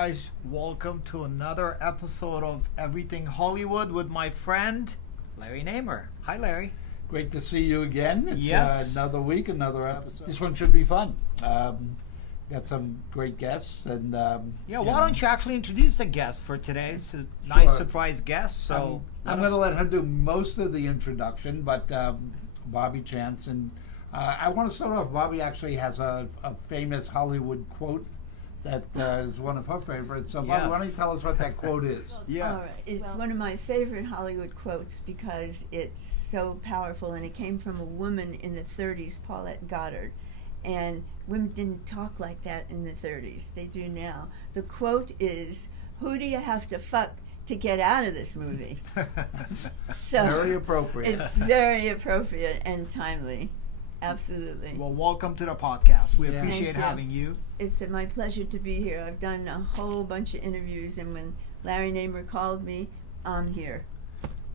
guys, welcome to another episode of Everything Hollywood with my friend Larry Namer. Hi, Larry. Great to see you again. It's Yes. Another week, another episode. This one should be fun. Got some great guests, and Why don't you actually introduce the guest for today? It's a nice surprise guest. So I'm going to let her do most of the introduction, but Bobbie Chance, and I want to start off. Bobbie actually has a famous Hollywood quote that is one of her favorites. So, Bobbie, why don't you tell us what that quote is? Yes. All right. It's one of my favorite Hollywood quotes because it's so powerful, and it came from a woman in the 30s, Paulette Goddard. And women didn't talk like that in the 30s. They do now. The quote is, "Who do you have to fuck to get out of this movie?" So Very appropriate. It's very appropriate and timely. Absolutely. Well, welcome to the podcast. We Yeah. appreciate Thank you. having you. It's my pleasure to be here. I've done a whole bunch of interviews, and when Larry Namer called me, I'm here.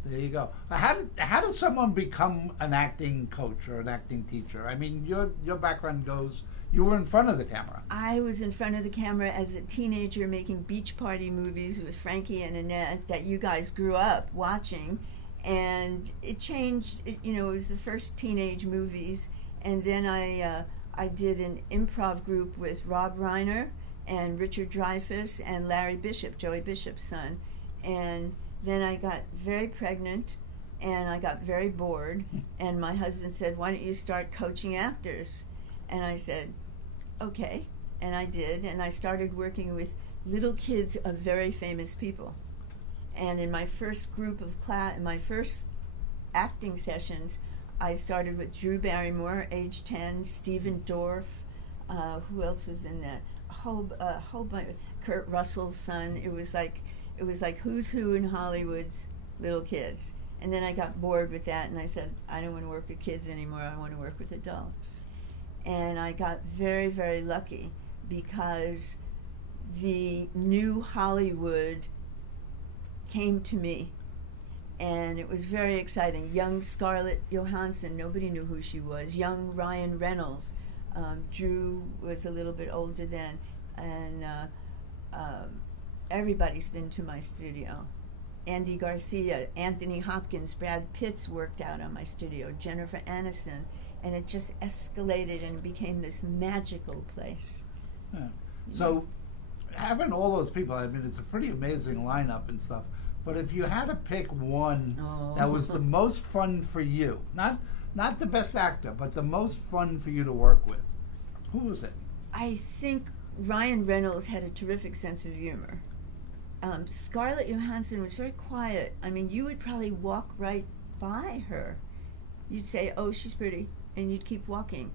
There you go. How does someone become an acting coach or an acting teacher? I mean, your background goes, you were in front of the camera. I was in front of the camera as a teenager making beach party movies with Frankie and Annette that you guys grew up watching, and it changed. It was the first teenage movies, and then I did an improv group with Rob Reiner and Richard Dreyfuss and Larry Bishop, Joey Bishop's son, and then I got very pregnant, and I got very bored, and my husband said, "Why don't you start coaching actors?" And I said, "Okay," and I did, and I started working with little kids of very famous people. And in my first group of in my first acting sessions, I started with Drew Barrymore, age 10, Stephen Dorff, who else was in that? A whole bunch. Kurt Russell's son. It was like who's who in Hollywood's little kids. And then I got bored with that, and I said, I don't want to work with kids anymore. I want to work with adults. And I got very, very lucky because the new Hollywood came to me, and it was very exciting. Young Scarlett Johansson, nobody knew who she was. Young Ryan Reynolds. Drew was a little bit older then, and everybody's been to my studio. Andy Garcia, Anthony Hopkins, Brad Pitt's worked out on my studio, Jennifer Aniston, and it just escalated and became this magical place. Yeah. So, having all those people, I mean, it's a pretty amazing lineup and stuff. But if you had to pick one that was the most fun for you, not the best actor, but the most fun for you to work with, who was it? I think Ryan Reynolds had a terrific sense of humor. Scarlett Johansson was very quiet. I mean, you would probably walk right by her. You'd say, "Oh, she's pretty," and you'd keep walking.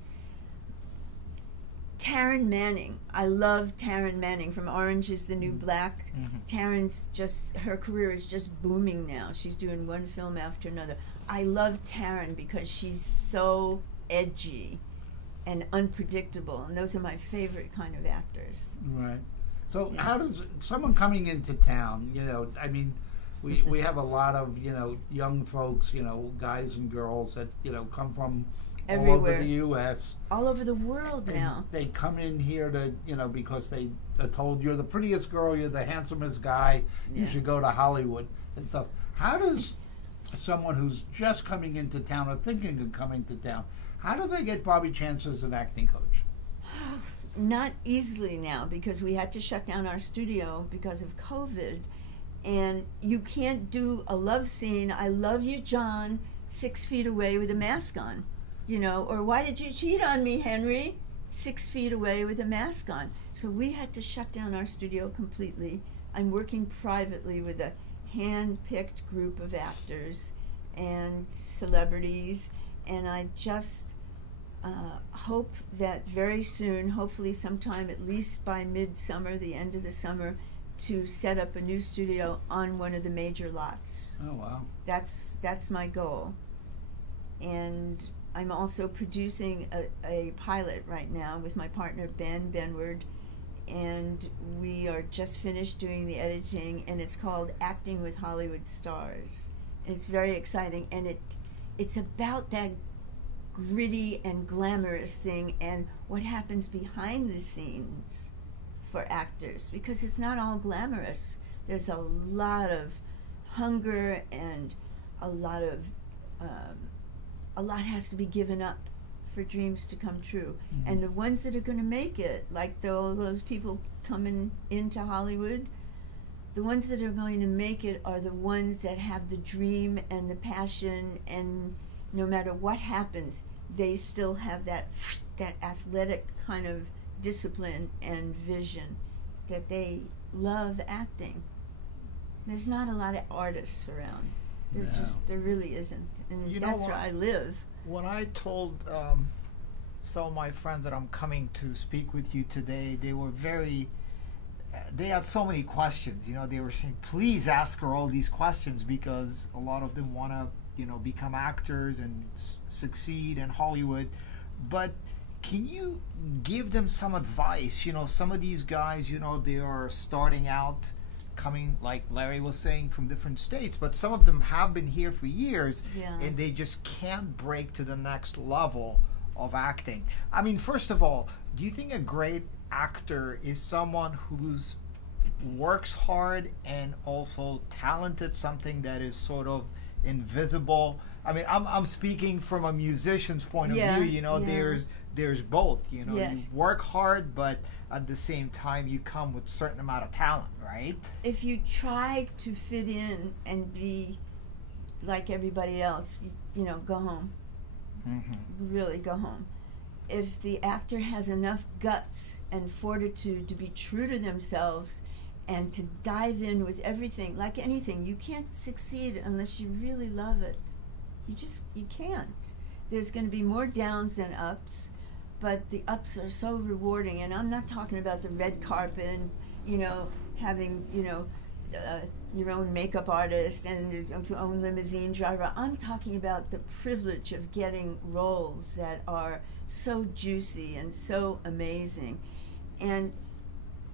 Taryn Manning. I love Taryn Manning from Orange is the New Black. Mm-hmm. Taryn's her career is just booming now. She's doing one film after another. I love Taryn because she's so edgy and unpredictable, and those are my favorite kind of actors. Right. So how does someone coming into town, I mean, we have a lot of, young folks, guys and girls that, come from Everywhere. all over the U.S. All over the world and now. They come in here to, because they are told you're the prettiest girl, you're the handsomest guy, you should go to Hollywood and stuff. How does someone who's just coming into town or thinking of coming to town, how do they get Bobbie Chance as an acting coach? Not easily now, because we had to shut down our studio because of COVID, and you can't do a love scene, "I love you, John," 6 feet away with a mask on, or "Why did you cheat on me, Henry?" 6 feet away with a mask on. So we had to shut down our studio completely. I'm working privately with a hand-picked group of actors and celebrities, and I just hope that very soon, hopefully sometime at least by midsummer, the end of the summer, to set up a new studio on one of the major lots. Oh, wow. That's my goal. And I'm also producing a pilot right now with my partner Ben Benward, and we are just finished doing the editing, and it's called Acting with Hollywood Stars. And it's very exciting, and it's about that gritty and glamorous thing and what happens behind the scenes for actors, because it's not all glamorous. There's a lot of hunger, and a lot has to be given up for dreams to come true. Mm-hmm. And the ones that are going to make it, like all those people coming into Hollywood, the ones that are going to make it are the ones that have the dream and the passion, and no matter what happens, they still have that athletic kind of discipline and vision, that they love acting. There's not a lot of artists around. There really isn't. And that's where I live. When I told some of my friends that I'm coming to speak with you today, they were they had so many questions. They were saying, please ask her all these questions, because a lot of them want to, become actors and succeed in Hollywood. But can you give them some advice? Some of these guys, they are starting out, coming, like Larry was saying, from different states, but some of them have been here for years, and they just can't break to the next level of acting. I mean, first of all, do you think a great actor is someone who's works hard and also talented, something that is sort of invisible? I mean, I'm speaking from a musician's point of view. There's both. You work hard, but at the same time you come with a certain amount of talent, right? If you try to fit in and be like everybody else, go home. Mm-hmm. Really go home. If the actor has enough guts and fortitude to be true to themselves and to dive in with everything, like anything, you can't succeed unless you really love it. You can't. There's going to be more downs than ups, but the ups are so rewarding. And I'm not talking about the red carpet and, having, your own makeup artist and your own limousine driver. I'm talking about the privilege of getting roles that are so juicy and so amazing. And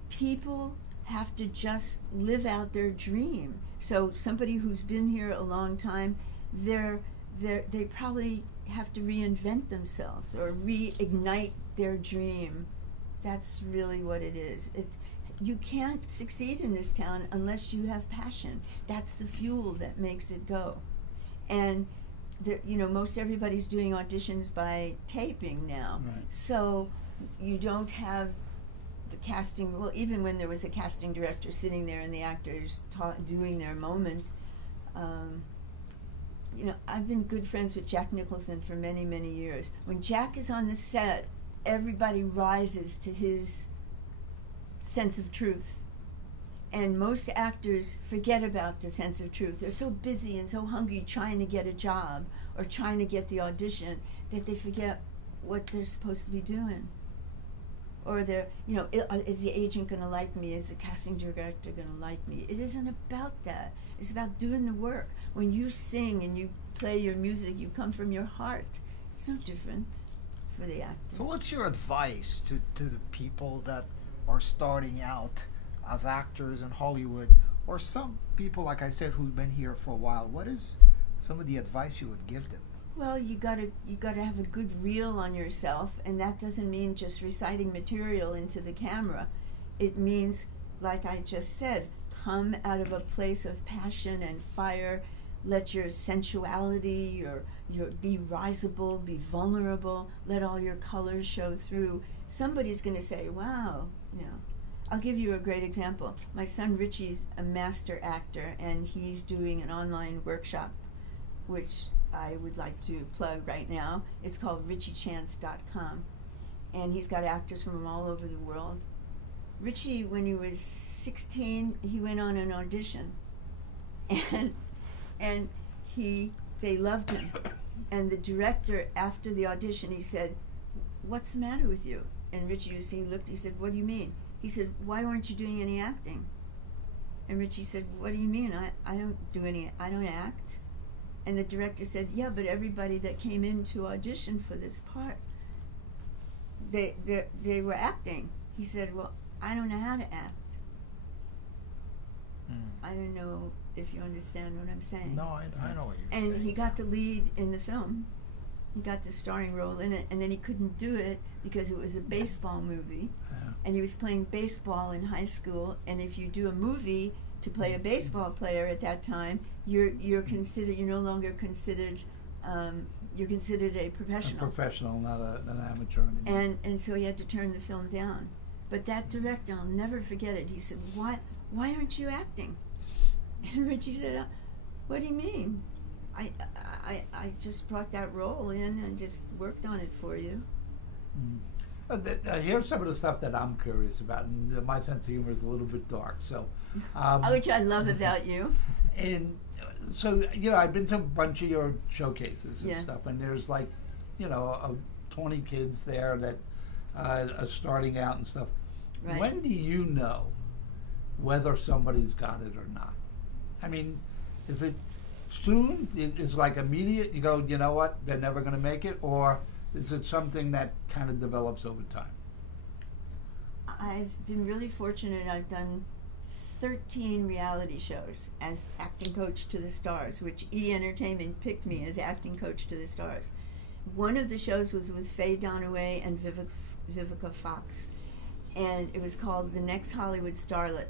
people have to just live out their dream. So somebody who's been here a long time, they probably have to reinvent themselves or reignite their dream. That's really what it is. You can't succeed in this town unless you have passion. That's the fuel that makes it go. And most everybody's doing auditions by taping now. Right. So you don't have the casting. Well, even when there was a casting director sitting there and the actors doing their moment, I've been good friends with Jack Nicholson for many, many years. When Jack is on the set, everybody rises to his sense of truth. And most actors forget about the sense of truth. They're so busy and so hungry trying to get a job or trying to get the audition that they forget what they're supposed to be doing. Or is the agent going to like me? Is the casting director going to like me? It isn't about that. It's about doing the work. When you sing and you play your music, you come from your heart. It's no different for the actor. So what's your advice to the people that are starting out as actors in Hollywood, or some people, like I said, who've been here for a while? What is some of the advice you would give them? Well, you gotta have a good reel on yourself, and that doesn't mean just reciting material into the camera. It means, like I just said, come out of a place of passion and fire. Let your sensuality, be risible, be vulnerable. Let all your colors show through. Somebody's going to say, "Wow, I'll give you a great example. My son Richie's a master actor, and he's doing an online workshop, which I would like to plug right now. It's called RichieChance.com, and he's got actors from all over the world. Richie, when he was 16, he went on an audition, and they loved him. And the director, after the audition, he said, "What's the matter with you?" And Richie, he looked, he said, "What do you mean?" He said, "Why weren't you doing any acting?" And Richie said, "What do you mean? I don't act." And the director said, "Yeah, but everybody that came in to audition for this part, they were acting." He said, "Well, I don't know how to act." I don't know if you understand what I'm saying. No, I know what you're saying. And he got the lead in the film. He got the starring role in it, and then he couldn't do it because it was a baseball movie, Yeah. and he was playing baseball in high school. And if you do a movie to play a baseball player at that time, you're no longer considered. You're considered a professional. A professional, not an amateur anymore. And so he had to turn the film down. But that director, I'll never forget it. He said, "Why aren't you acting?" And Richie said, "What do you mean? I just brought that role in and just worked on it for you." Here's some of the stuff that I'm curious about, and my sense of humor is a little bit dark. So, which I love about you. And so, I've been to a bunch of your showcases and Yeah. stuff, and there's 20 kids there that are starting out and stuff. Right. When do you know whether somebody's got it or not? I mean, is it soon? Is it like immediate? You go, you know what, they're never going to make it? Or is it something that kind of develops over time? I've been really fortunate. I've done 13 reality shows as acting coach to the stars, which E! Entertainment picked me as acting coach to the stars. One of the shows was with Faye Dunaway and Vivica Fox, and it was called The Next Hollywood Starlet.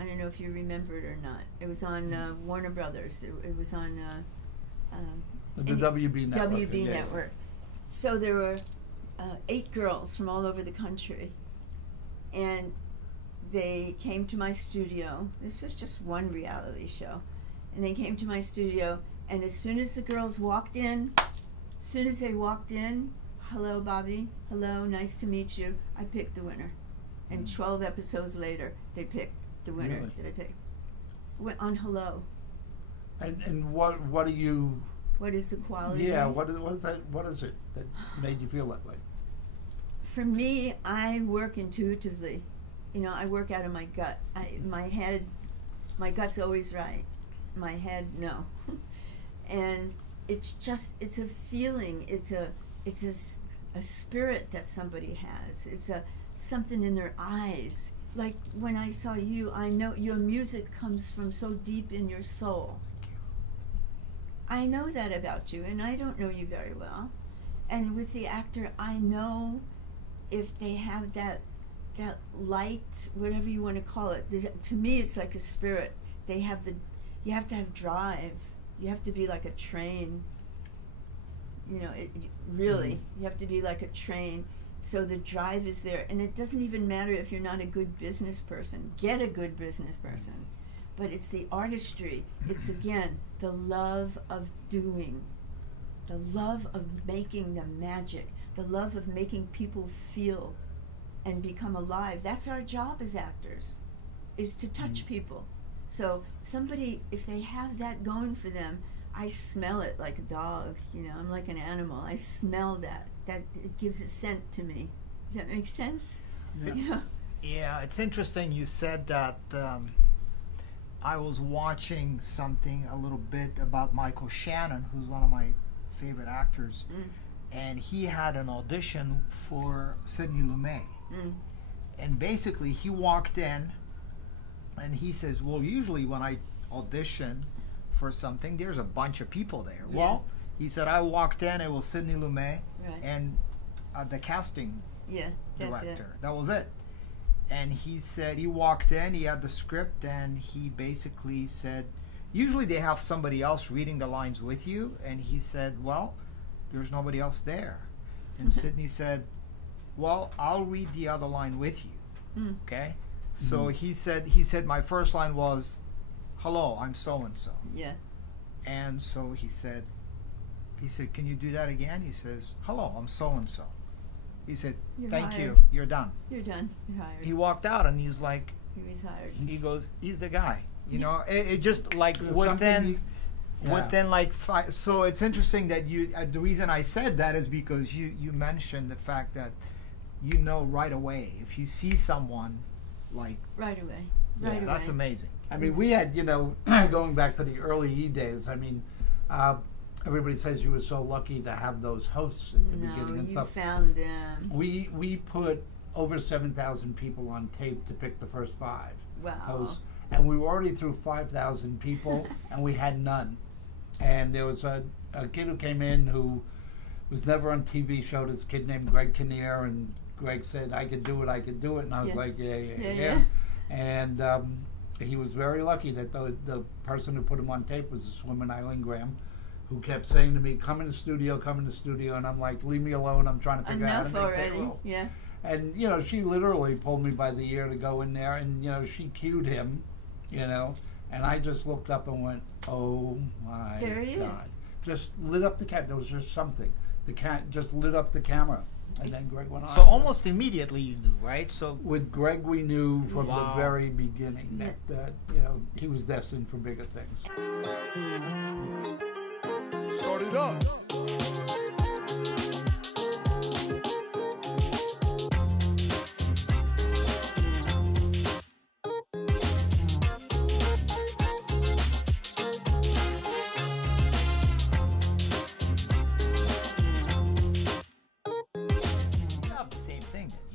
I don't know if you remember it or not. It was on Warner Brothers. It was on The WB Network. WB Network. So there were 8 girls from all over the country, and they came to my studio. This was just one reality show. And they came to my studio, and as soon as the girls walked in, "Hello, Bobbie. Hello, nice to meet you," I picked the winner. And 12 episodes later, they picked the winner Really? that I picked. Went on Hello. And what do you... What is the quality? Yeah, what is it that made you feel that way? For me, I work intuitively. I work out of my gut. My gut's always right. My head, no. And it's a feeling. It's a spirit that somebody has. It's something in their eyes. Like when I saw you, I know your music comes from so deep in your soul. I know that about you, and I don't know you very well. And with the actor, I know if they have that light, whatever you want to call it. To me, it's like a spirit. You have to have drive. You have to be like a train. Really, you have to be like a train. So the drive is there, and it doesn't even matter if you're not a good business person. Get a good business person. But it's the artistry. It's, again, the love of doing, the love of making the magic, the love of making people feel and become alive. That's our job as actors, is to touch people. So somebody, if they have that going for them, I smell it like a dog. I'm like an animal. I smell that. That it gives a scent to me. Does that make sense? Yeah. Yeah, it's interesting you said that. I was watching something a little bit about Michael Shannon, who's one of my favorite actors, and he had an audition for Sidney Lumet. And basically he walked in and he says, well, usually when I audition for something, there's a bunch of people there. Yeah. Well, he said, I walked in, it was Sidney Lumet Right. and the casting That's director. That was it. And he said he walked in, he had the script, and he basically said, usually they have somebody else reading the lines with you, and he said, well, there's nobody else there. And Sidney said, well, I'll read the other line with you. Okay? So he said my first line was, hello, I'm so-and-so. Yeah. And so he said, can you do that again? He says, hello, I'm so-and-so. He said, You're thank hired. you, you're done. You're done. You're hired. He walked out and he's like, He was hired. he goes, he's the guy. It just like There's within something like 5. So it's interesting that you. The reason I said that is because you mentioned the fact that right away if you see someone like Right away. Yeah, Right away. that's amazing. I mean, we had, going back to the early E days, I mean, everybody says you were so lucky to have those hosts at the beginning and you stuff. found them. We put over 7,000 people on tape to pick the first 5 Wow. hosts, and we were already through 5,000 people, and we had none. And there was a kid who came in who was never on TV. Showed this kid named Greg Kinnear, and Greg said, I could do it, and I was like, yeah. And he was very lucky that the person who put him on tape was this woman, Eileen Graham, who kept saying to me, come in the studio, and I'm like, leave me alone, I'm trying to figure out how to make already. payroll. Yeah. And, you know, she literally pulled me by the ear to go in there, and, you know, she cued him, you know, and I just looked up and went, oh my There he God. is. Just lit up the cat. There was just something. The cat just lit up the camera. And then Greg went on. So almost immediately you knew, right? So with Greg, we knew from Wow. the very beginning that you know, he was destined for bigger things. Start it up.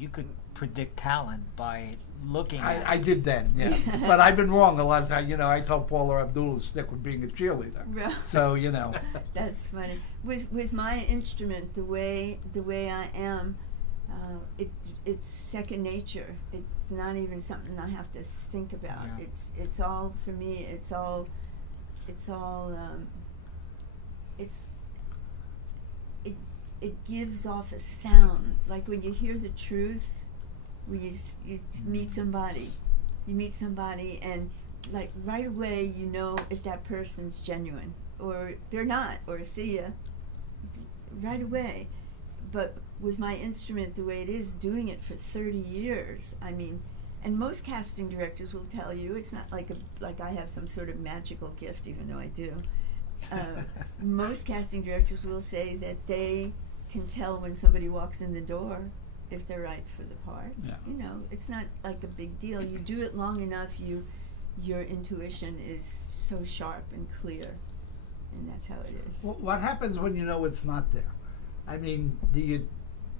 you could predict talent by looking at I did then, yeah. But I've been wrong a lot of times. You know, I told Paula Abdul to stick with being a cheerleader. Right. So, you know. That's funny. With my instrument, the way I am, it's second nature. It's not even something I have to think about. Yeah. It's all for me. It gives off a sound, like when you hear the truth, when you meet somebody, and like right away you know if that person's genuine or they're not, or see ya right away. But with my instrument, the way it is, doing it for 30 years, I mean, and most casting directors will tell you, it's not like I have some sort of magical gift, even though I do. Most casting directors will say that they can tell when somebody walks in the door if they're right for the part. Yeah. You know, it's not like a big deal. You do it long enough, your intuition is so sharp and clear, and that's how it is. What happens when you know it's not there? I mean,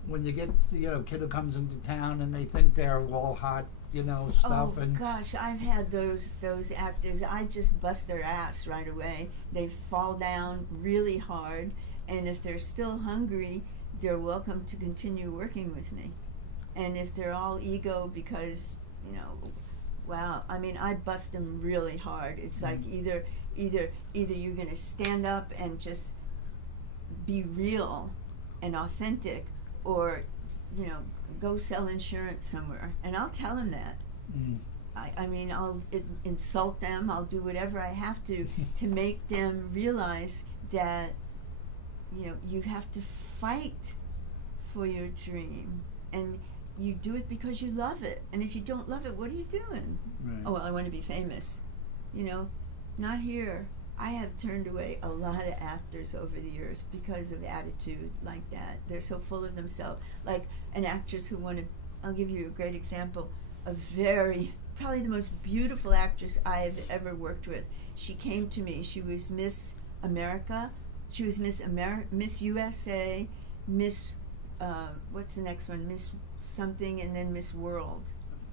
when you get, you know, a kid who comes into town and they think they're all hot, you know, stuff, Oh and gosh, I've had those actors. I just bust their ass right away. They fall down really hard, and if they're still hungry, they're welcome to continue working with me. And if they're all ego because, you know, wow, I mean, I bust them really hard. It's like either you're gonna stand up and just be real and authentic, or, you know, go sell insurance somewhere. And I'll tell them that. I mean, I'll insult them. I'll do whatever I have to make them realize that, you know, you have to fight for your dream, and you do it because you love it. And if you don't love it, what are you doing? Right. Oh, well, I want to be famous. You know, not here. I have turned away a lot of actors over the years because of attitude like that. They're so full of themselves. Like an actress who wanted, I'll give you a great example, probably the most beautiful actress I have ever worked with. She came to me. She was Miss America. She was Miss USA, Miss, what's the next one? Miss something, and then Miss World.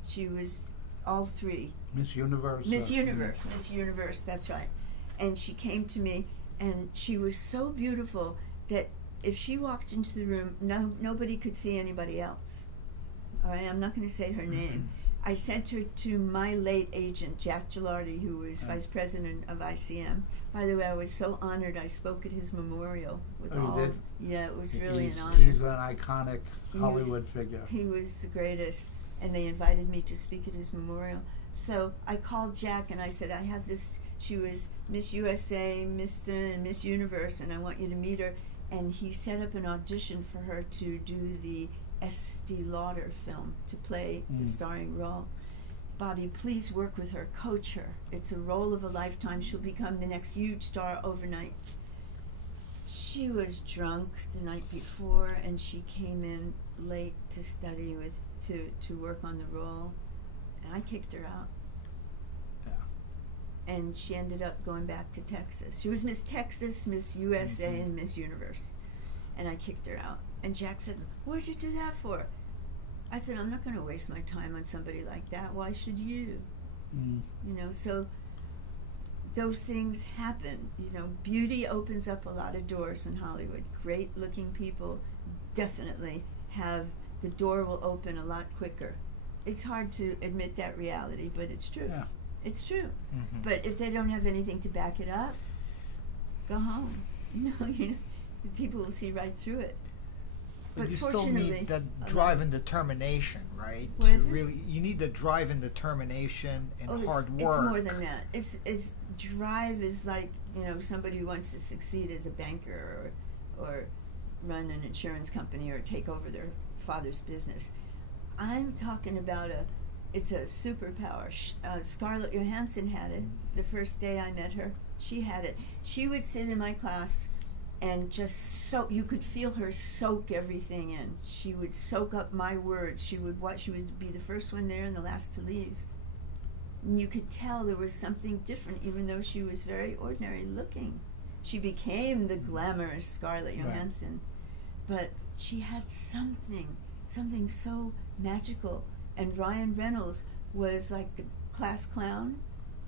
She was all three. Miss Universe. Miss Universe, that's right. And she came to me, and she was so beautiful that if she walked into the room, nobody could see anybody else. All right, I'm not going to say her name. I sent her to my late agent, Jack Gilardi, who was vice president of ICM. By the way, I was so honored. I spoke at his memorial with Oh, you did? Yeah, it was really an honor. He's an iconic Hollywood figure. He was the greatest, and they invited me to speak at his memorial. So I called Jack and I said, I have this. She was Miss USA, Mr. and Miss Universe, and I want you to meet her. And he set up an audition for her to do the Estee Lauder film, to play the starring role. Bobbie, please work with her, coach her. It's a role of a lifetime. She'll become the next huge star overnight. She was drunk the night before, and she came in late to study to work on the role, and I kicked her out. Yeah. And she ended up going back to Texas. She was Miss Texas, Miss USA, and Miss Universe. And I kicked her out. And Jack said, what'd you do that for? I said, I'm not going to waste my time on somebody like that. Why should you? You know, so those things happen. You know, beauty opens up a lot of doors in Hollywood. Great looking people definitely have, the door will open a lot quicker. It's hard to admit that reality, but it's true. Yeah. It's true. Mhm. But if they don't have anything to back it up, go home. You know, people will see right through it. But you still fortunately, need that a drive lot- and determination, right? What to is it? really, you need the drive and determination and hard it's work. more than that. It's drive is like, you know, somebody who wants to succeed as a banker or run an insurance company or take over their father's business. I'm talking about it's a superpower. Scarlett Johansson had it the first day I met her. She had it. She would sit in my class and just you could feel her soak everything in. She would soak up my words. She would be the first one there and the last to leave. And you could tell there was something different, even though she was very ordinary looking. She became the glamorous Scarlett Johansson. But she had something so magical. And Ryan Reynolds was like the class clown,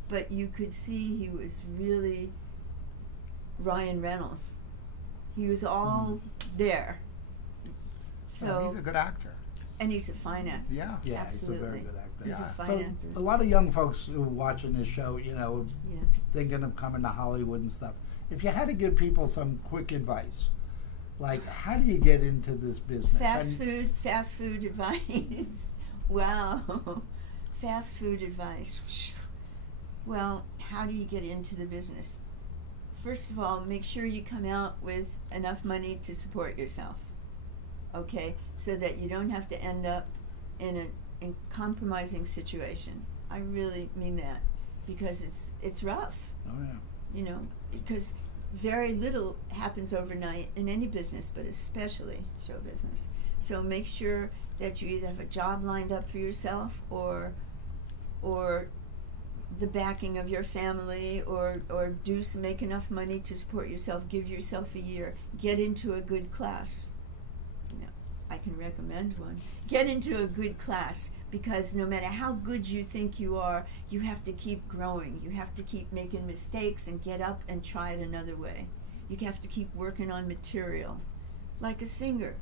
but you could see he was really Ryan Reynolds. He was all there. So he's a good actor. and he's a fine actor. Yeah. Yeah, Absolutely. he's a very good actor. He's Yeah. a fine So actor. a lot of young folks who are watching this show, you know, Yeah. thinking of coming to Hollywood and stuff. If you had to give people some quick advice, like how do you get into this business? Fast food advice. Wow. Fast food advice. Well, how do you get into the business? First of all, make sure you come out with enough money to support yourself. Okay? So that you don't have to end up in a compromising situation. I really mean that, because it's rough. Oh yeah. You know, because very little happens overnight in any business, but especially show business. So make sure that you either have a job lined up for yourself or the backing of your family, or make enough money to support yourself. Give yourself a year. Get into a good class. You know, I can recommend one. Get into a good class, because no matter how good you think you are, you have to keep growing. You have to keep making mistakes and get up and try it another way. You have to keep working on material. Like a singer.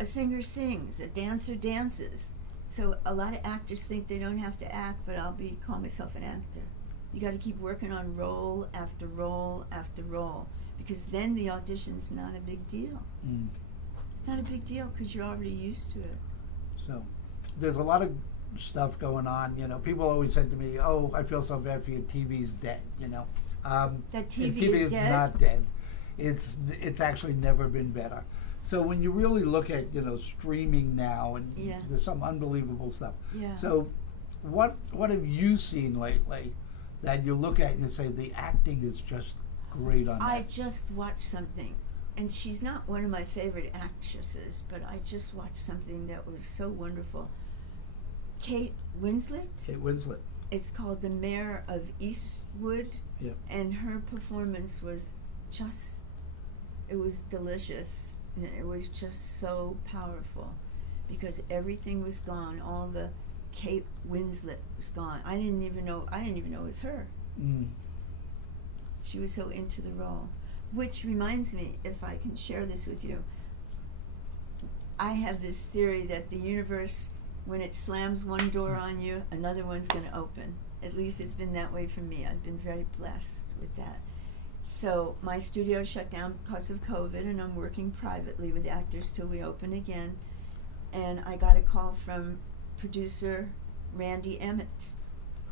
A singer sings, a dancer dances. So a lot of actors think they don't have to act, but I'll call myself an actor. You got to keep working on role after role after role, because then the audition's not a big deal. Mm. It's not a big deal because you're already used to it. So there's a lot of stuff going on. You know, people always said to me, "Oh, I feel so bad for you. TV's dead." You know, That and TV TV is dead? not dead. It's actually never been better. So when you really look at, you know, streaming now, and Yeah. there's some unbelievable stuff. Yeah. So what have you seen lately that you look at and you say the acting is just great on I that? just watched something, and she's not one of my favorite actresses, but I just watched something that was so wonderful. Kate Winslet. Kate Winslet. It's called The Mayor of Eastwood. Yep. And her performance was just, it was delicious. And it was just so powerful, because everything was gone. All the Kate Winslet was gone. I didn't even know it was her. Mm. She was so into the role. Which reminds me, if I can share this with you, I have this theory that the universe, when it slams one door on you, another one's going to open. At least it's been that way for me. I've been very blessed with that. So my studio shut down because of COVID, and I'm working privately with actors till we open again. And I got a call from producer Randy Emmett,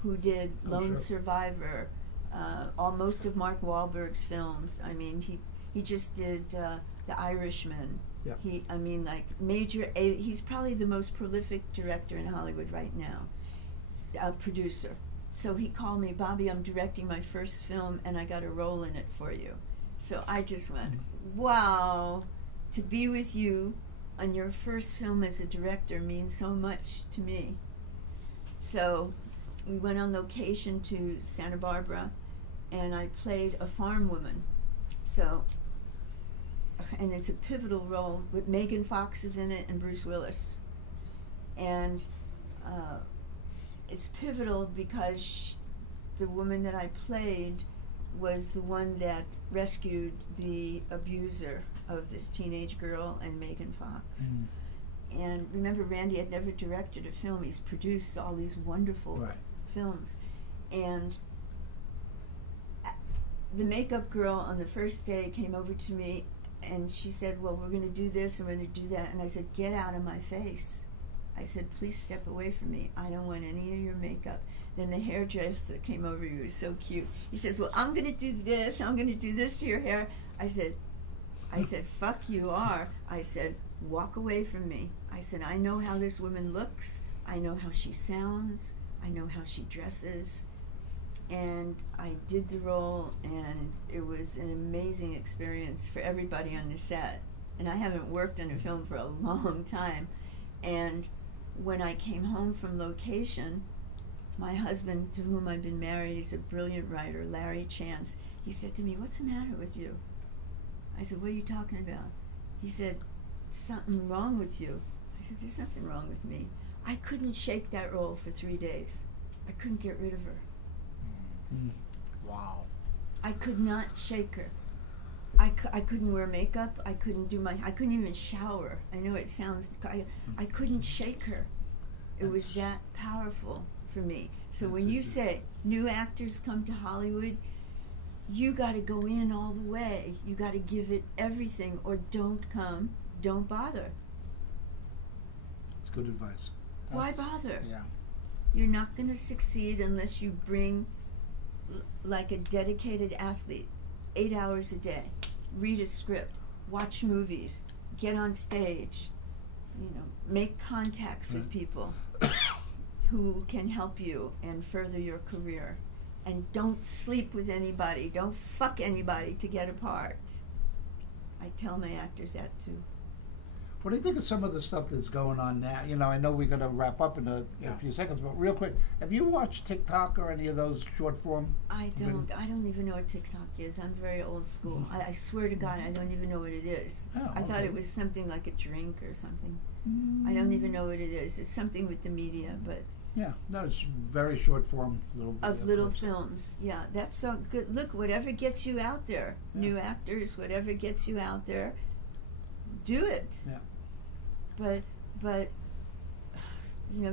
who did Lone sure. Survivor, most of Mark Wahlberg's films. I mean, he just did The Irishman. Yep. He's probably the most prolific director in Hollywood right now, producer. So he called me, "Bobbie, I'm directing my first film and I got a role in it for you." So I just went, wow, to be with you on your first film as a director means so much to me. So we went on location to Santa Barbara, and I played a farm woman. So, and it's a pivotal role with Megan Fox is in it and Bruce Willis. And it's pivotal because the woman that I played was the one that rescued the abuser of this teenage girl and Megan Fox. And remember, Randy had never directed a film. He's produced all these wonderful films. And the makeup girl on the first day came over to me and she said, well, we're going to do this and we're going to do that. And I said, get out of my face. I said, please step away from me. I don't want any of your makeup. Then the hairdresser came over. He was so cute. He says, well, I'm going to do this. I'm going to do this to your hair. I said, fuck you are. I said, walk away from me. I said, I know how this woman looks. I know how she sounds. I know how she dresses. And I did the role, and it was an amazing experience for everybody on the set. And I haven't worked on a film for a long time. And when I came home from location, my husband, to whom I've been married, he's a brilliant writer, Larry Chance, he said to me, what's the matter with you? I said, what are you talking about? He said, something wrong with you. I said, there's nothing wrong with me. I couldn't shake that role for 3 days. I couldn't get rid of her. Wow. I could not shake her. I couldn't wear makeup. I couldn't even shower. I know it sounds, I couldn't shake her. It was that powerful for me. So when you say new actors come to Hollywood, you got to go in all the way. You got to give it everything, or don't come, don't bother. It's good advice. Why bother? Yeah. You're not going to succeed unless you bring like a dedicated athlete, 8 hours a day, read a script, watch movies, get on stage, make contacts with people who can help you and further your career. And don't sleep with anybody. Don't fuck anybody to get a part. I tell my actors that too. What do you think of some of the stuff that's going on now? I know we're going to wrap up in a few seconds, but real quick, have you watched TikTok or any of those short form? I don't even know what TikTok is. I'm very old school. I swear to God, I don't even know what it is. I thought it was something like a drink or something. I don't even know what it is. It's something with the media, but... Yeah, no, it's very short form. Little films. Yeah, that's so good. Look, whatever gets you out there, new actors, whatever gets you out there, do it. Yeah. But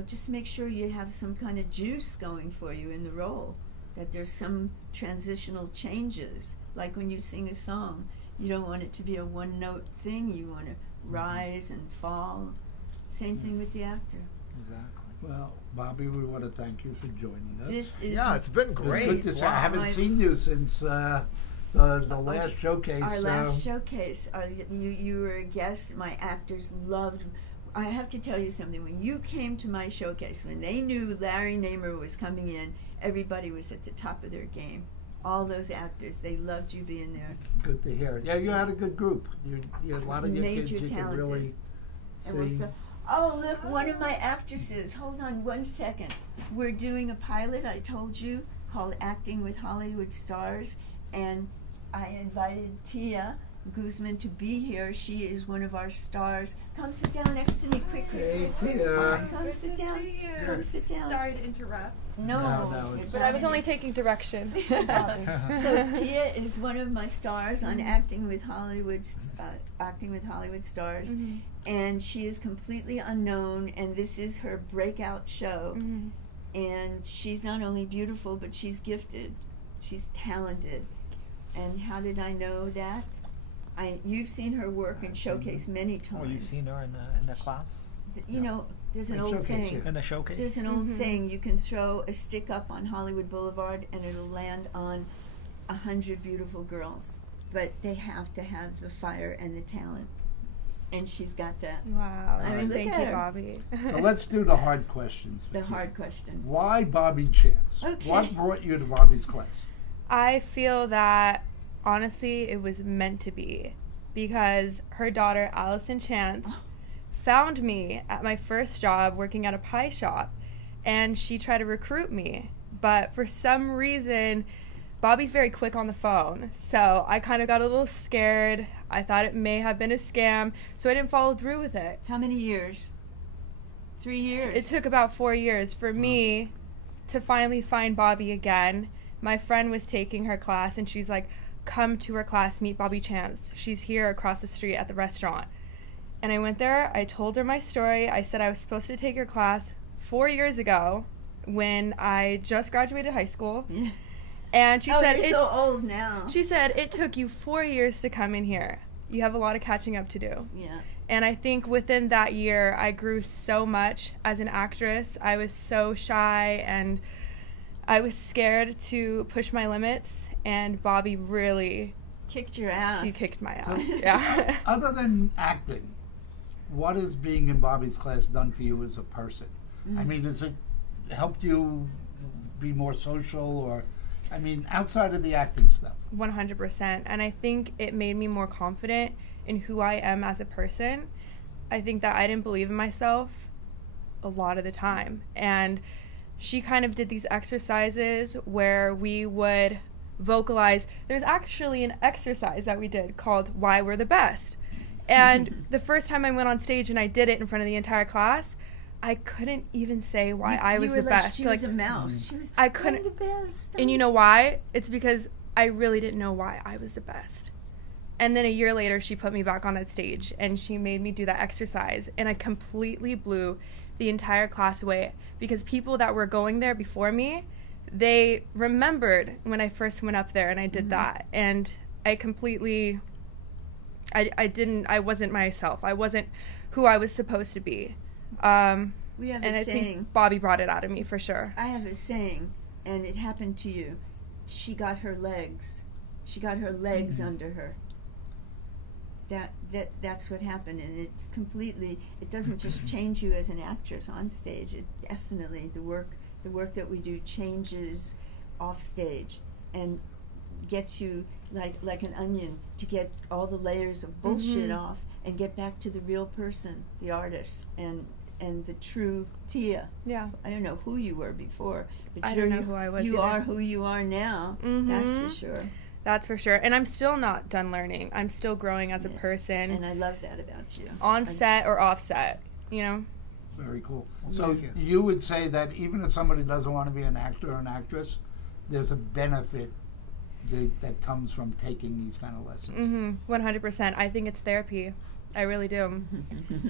just make sure you have some kind of juice going for you in the role, that there's some transitional changes. Like when you sing a song, you don't want it to be a one-note thing. You want to rise and fall. Same thing with the actor. Exactly. Well, Bobbie, we want to thank you for joining us. It's been great. It's good to see. I haven't seen you since the last showcase. Our last showcase. You were a guest. My actors loved. I have to tell you something. When you came to my showcase, when they knew Larry Namer was coming in, everybody was at the top of their game. All those actors, they loved you being there. Good to hear. Yeah, you had a good group. You had a lot of good kids you could really see. Oh, look, one of my actresses. Hold on 1 second. We're doing a pilot, I told you, called Acting with Hollywood Stars, and I invited Tia Guzman to be here. She is one of our stars. Come sit down next to me quickly. Hey, Tia. Come sit down. Come sit down. Sorry to interrupt. No, but I was only taking direction. So Tia is one of my stars on Acting with Hollywood Stars, and she is completely unknown, and this is her breakout show. And she's not only beautiful, but she's gifted. She's talented. And how did I know that? You've seen her work and showcase many times. Oh, you've seen her in the class? There's an old saying. In the showcase? There's an old saying, you can throw a stick up on Hollywood Boulevard and it'll land on 100 beautiful girls. But they have to have the fire and the talent. And she's got that. Wow. I mean, thank you, Bobbie. So let's do the hard questions. The hard question. Why Bobbie Chance? Okay. What brought you to Bobbie's class? I feel that, honestly, it was meant to be. Because her daughter, Allison Chance, found me at my first job working at a pie shop. And she tried to recruit me. But for some reason, Bobbie's very quick on the phone. So I kind of got a little scared. I thought it may have been a scam. So I didn't follow through with it. How many years? 3 years? It took about 4 years for me to finally find Bobbie again, my friend was taking her class, and she's like, come to her class, meet Bobbie Chance. She's here across the street at the restaurant. And I went there, I told her my story. I said I was supposed to take her class 4 years ago when I just graduated high school. Yeah. And she said, you're so old now. She said, it took you 4 years to come in here. You have a lot of catching up to do. Yeah. And I think within that year, I grew so much as an actress. I was so shy, and I was scared to push my limits, and Bobbie really kicked your ass. She kicked my ass, yeah. Other than acting, what has being in Bobbie's class done for you as a person? I mean, has it helped you be more social, or, I mean, outside of the acting stuff? 100%. And I think it made me more confident in who I am as a person. I think that I didn't believe in myself a lot of the time. And she kind of did these exercises where we would vocalize. There's actually an exercise that we did called Why We're the Best. And the first time I went on stage and I did it in front of the entire class, I couldn't even say why I was the best. She was a mouse. She was, I couldn't. I'm the best. And you know why? It's because I really didn't know why I was the best. And then a year later, she put me back on that stage, and she made me do that exercise, and I completely blew the entire class away, because people that were going there before me, they remembered when I first went up there and I did that, and I completely, I wasn't myself. I wasn't who I was supposed to be. We have and a I saying. think Bobbie brought it out of me for sure. I have a saying, and it happened to you. She got her legs. She got her legs under her. That's what happened, and it's completely. It doesn't just change you as an actress on stage. It definitely the work that we do changes off stage, and gets you like an onion to get all the layers of bullshit off and get back to the real person, the artist, and the true Tia. Yeah. I don't know who you were before, but I don't know who I was You either. are who you are now. That's for sure. That's for sure. And I'm still not done learning. I'm still growing as a person. And I love that about you. On set or off set, you know? Very cool. Well, So thank you. you would say that even if somebody doesn't want to be an actor or an actress, there's a benefit that comes from taking these kind of lessons. 100%. I think it's therapy. I really do.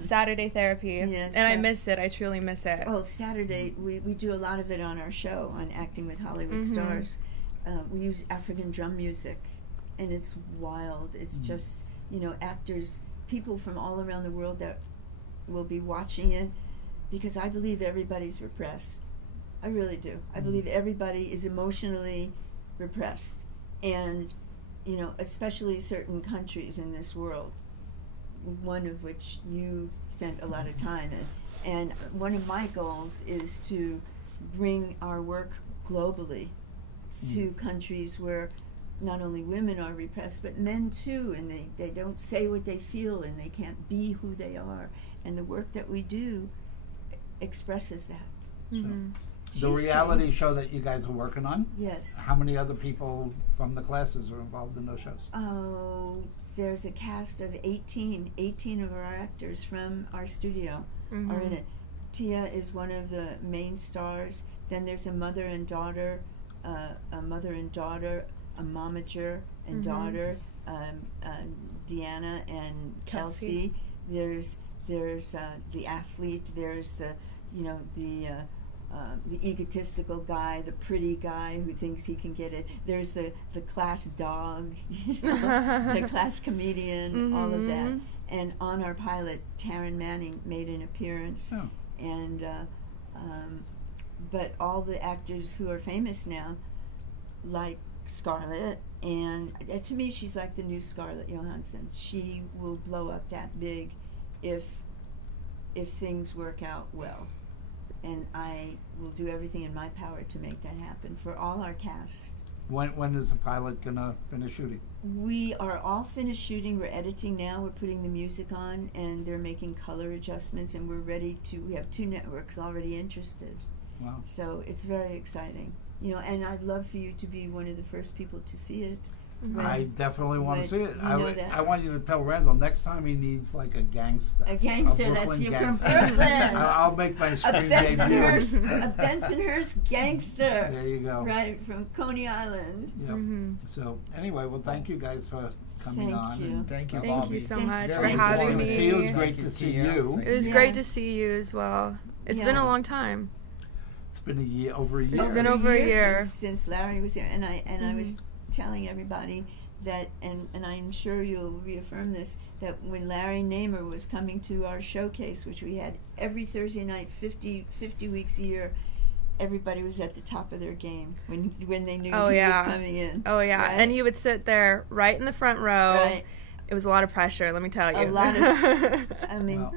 Saturday therapy. Yes, and I miss it. I truly miss it. Oh, Saturday, we do a lot of it on our show, on Acting with Hollywood Stars. We use African drum music, and it's wild. It's just, actors, people from all around the world that will be watching it, because I believe everybody's repressed. I really do. I believe everybody is emotionally repressed. And, especially certain countries in this world, one of which you spent a lot of time in. And one of my goals is to bring our work globally to countries where not only women are repressed, but men too, and they don't say what they feel, and they can't be who they are. And the work that we do expresses that. The reality show that you guys are working on, Yes. how many other people from the classes are involved in those shows? Oh, there's a cast of 18 of our actors from our studio are in it. Tia is one of the main stars. Then there's a mother and daughter, a momager and daughter, Deanna and Kelsey. There's the athlete. There's the egotistical guy, the pretty guy who thinks he can get it. There's the class dog, the class comedian, all of that. And on our pilot, Taryn Manning made an appearance. Oh. And but all the actors who are famous now, like Scarlett, and to me she's like the new Scarlett Johansson. She will blow up that big if things work out well. And I will do everything in my power to make that happen for all our cast. When is the pilot going to finish shooting? We are all finished shooting. We're editing now. We're putting the music on, and they're making color adjustments, and we're ready to. We have 2 networks already interested. Wow. So it's very exciting. And I'd love for you to be one of the first people to see it. I definitely want to see it. You know that. I want you to tell Randall next time he needs like a gangster. A gangster, that's Brooklyn you gangster. from Brooklyn. I'll make my A screen Bensonhurst, debut. a Bensonhurst gangster. There you go. Right, from Coney Island. Yep. So anyway, well, thank you guys for coming Thank on. you. And Thank you, Thank Bobby. you so Thank much you. for Very having informative. me. It was great Thank you, to see Tia. you. It was Yeah. great to see you as well. It's been Yeah. a long time. It's been a year, over a year. It's been over a year. Since Larry was here, and I was telling everybody that, and I'm sure you'll reaffirm this, that when Larry Namer was coming to our showcase, which we had every Thursday night, 50 weeks a year, everybody was at the top of their game when they knew he was coming in. Oh yeah, right? and he would sit there right in the front row. Right. It was a lot of pressure, let me tell you. A lot of, I mean, Well,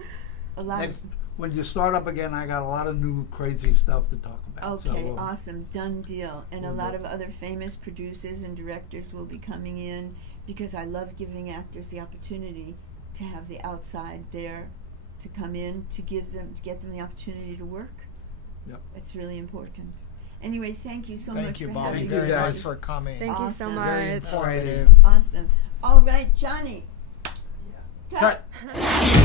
a lot Next, when you start up again, I got a lot of new crazy stuff to talk about. Okay, so, awesome, done deal. And a we'll lot do. of other famous producers and directors will be coming in, because I love giving actors the opportunity to have the outside there, to come in, to get them the opportunity to work. Yep. That's really important. Anyway, thank you so Thank much you, for Bobby, having Thank me. you, very guys. much for coming. Thank you so Awesome. Very much. informative. Awesome. All right, Jonny. Cut. Cut.